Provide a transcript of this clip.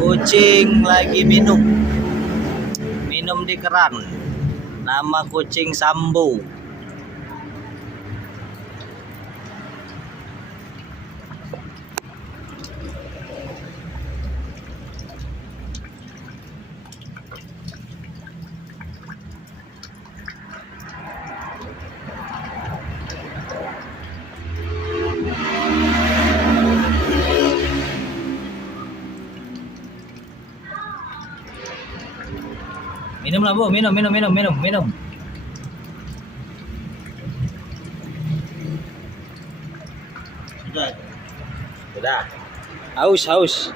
Kucing lagi minum di keran. Nama kucing Sambo. Minum lah Bu, minum. Sudah. Haus.